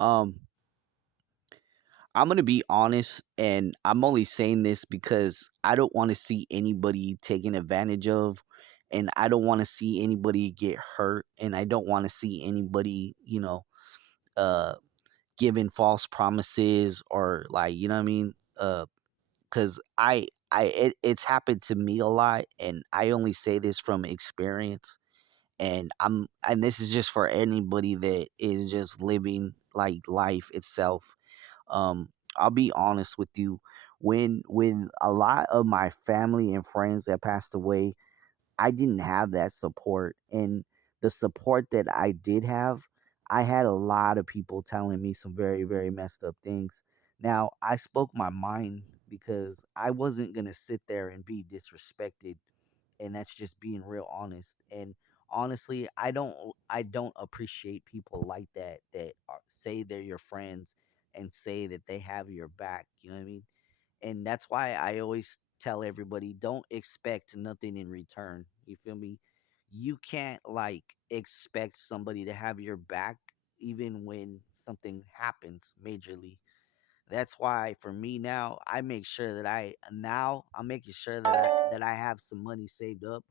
Um, I'm gonna be honest, and I'm only saying this because I don't want to see anybody taken advantage of, and I don't want to see anybody get hurt, and I don't want to see anybody, uh, giving false promises or like, you know what I mean? Because it's happened to me a lot, and I only say this from experience. And this is just for anybody that is just living like life itself. I'll be honest with you. When a lot of my family and friends that passed away, I didn't have that support. And the support that I did have, I had a lot of people telling me some very, very messed up things. Now, I spoke my mind because I wasn't going to sit there and be disrespected, and that's just being real honest. And honestly, I don't appreciate people like that say they're your friends and say that they have your back, you know what I mean? And that's why I always tell everybody, don't expect nothing in return. You feel me? You can't like expect somebody to have your back even when something happens majorly. That's why for me now, I make sure that I'm making sure that I have some money saved up,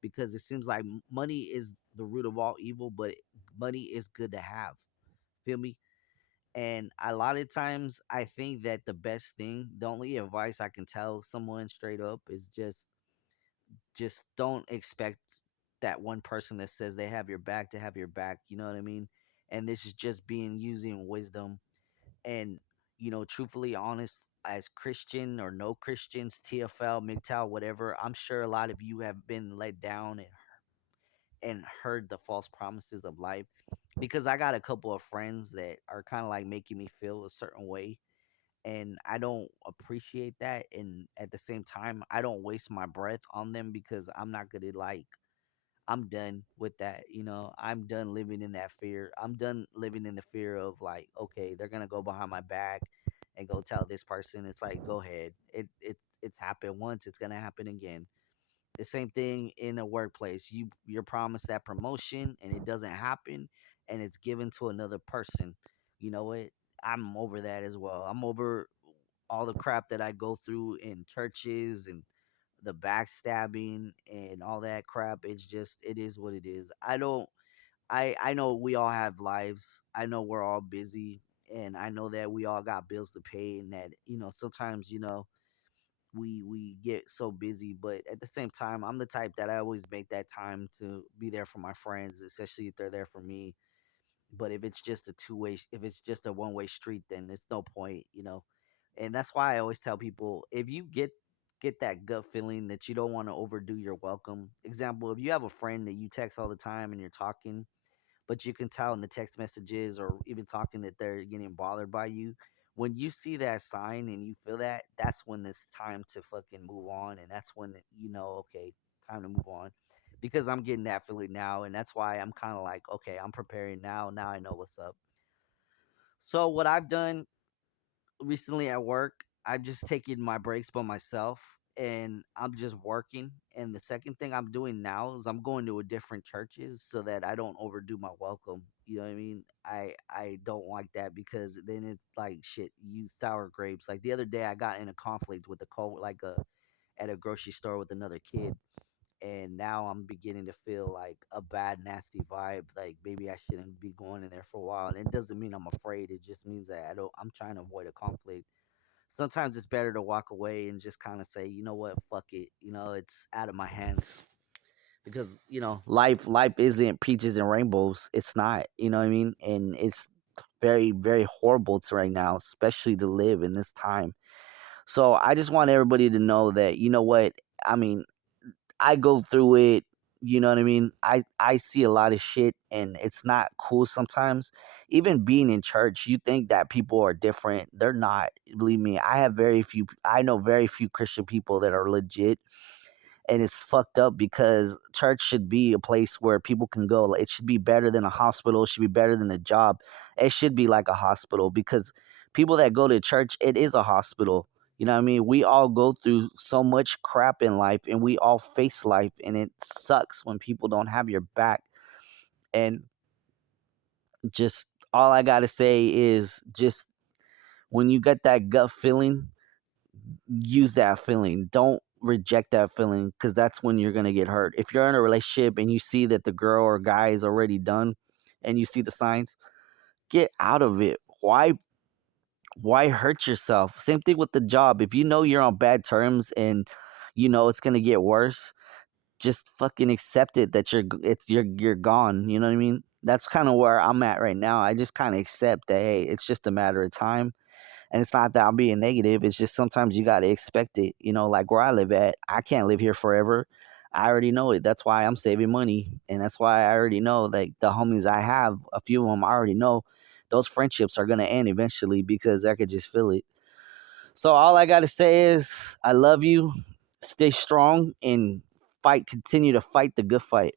because it seems like money is the root of all evil, but money is good to have. Feel me? And a lot of times, I think that the only advice I can tell someone straight up is just don't expect that one person that says they have your back to have your back. You know what I mean? And this is just being using wisdom and, truthfully honest, as Christian or no Christians, TFL, MGTOW, whatever, I'm sure a lot of you have been let down and heard the false promises of life, because I got a couple of friends that are kind of like making me feel a certain way, and I don't appreciate that. And at the same time, I don't waste my breath on them because I'm not gonna like I'm done with that. I'm done living in that fear. I'm done living in the fear of like, okay, they're gonna go behind my back and go tell this person. It's like, go ahead. It's happened once. It's gonna happen again. The same thing in a workplace. You're promised that promotion and it doesn't happen, and it's given to another person. You know what? I'm over that as well. I'm over all the crap that I go through in churches and the backstabbing and all that crap. It is what it is. I know we all have lives. I know we're all busy, and I know that we all got bills to pay, and that, sometimes, we get so busy. But at the same time, I'm the type that I always make that time to be there for my friends, especially if they're there for me. But if it's just a two-way, if it's just a one-way street, then it's no point. And that's why I always tell people, if you get that gut feeling that you don't want to overdo your welcome. Example, if you have a friend that you text all the time and you're talking, but you can tell in the text messages or even talking that they're getting bothered by you. When you see that sign and you feel that, that's when it's time to fucking move on, and that's when okay, time to move on. Because I'm getting that feeling now, and that's why I'm kind of like, okay, I'm preparing now. Now I know what's up. So what I've done recently at work, I've just taken my breaks by myself, and I'm just working. And the second thing I'm doing now is I'm going to a different churches so that I don't overdo my welcome. You know what I mean? I don't like that, because then it's like shit, you sour grapes. Like the other day I got in a conflict with a co like a at a grocery store with another kid, and now I'm beginning to feel like a bad, nasty vibe. Like maybe I shouldn't be going in there for a while. And it doesn't mean I'm afraid. It just means that I'm trying to avoid a conflict. Sometimes it's better to walk away and just kind of say, you know what, fuck it. It's out of my hands, because life isn't peaches and rainbows. It's not. You know what I mean? And it's very, very horrible to right now, especially to live in this time. So I just want everybody to know that, you know what, I mean, I go through it. You know what I mean? I see a lot of shit, and it's not cool sometimes. Even being in church, you think that people are different. They're not. Believe me, I know very few Christian people that are legit. And it's fucked up, because church should be a place where people can go. Like, it should be better than a hospital. It should be better than a job. It should be like a hospital, because people that go to church, it is a hospital. You know what I mean? We all go through so much crap in life, and we all face life, and it sucks when people don't have your back. And just all I gotta say is just when you get that gut feeling, use that feeling. Don't reject that feeling because that's when you're gonna get hurt. If you're in a relationship and you see that the girl or guy is already done and you see the signs, get out of it. Why hurt yourself? Same thing with the job. If you know you're on bad terms and you know it's gonna get worse, just fucking accept it that you're gone. You know what I mean? That's kind of where I'm at right now. I just kind of accept that hey, it's just a matter of time. And it's not that I'm being negative. It's just sometimes you got to expect it. You know, like where I live at, I can't live here forever. I already know it. That's why I'm saving money. And that's why I already know, like, the homies I have, a few of them, I already know those friendships are going to end eventually because I could just feel it. So all I got to say is I love you. Stay strong and continue to fight the good fight.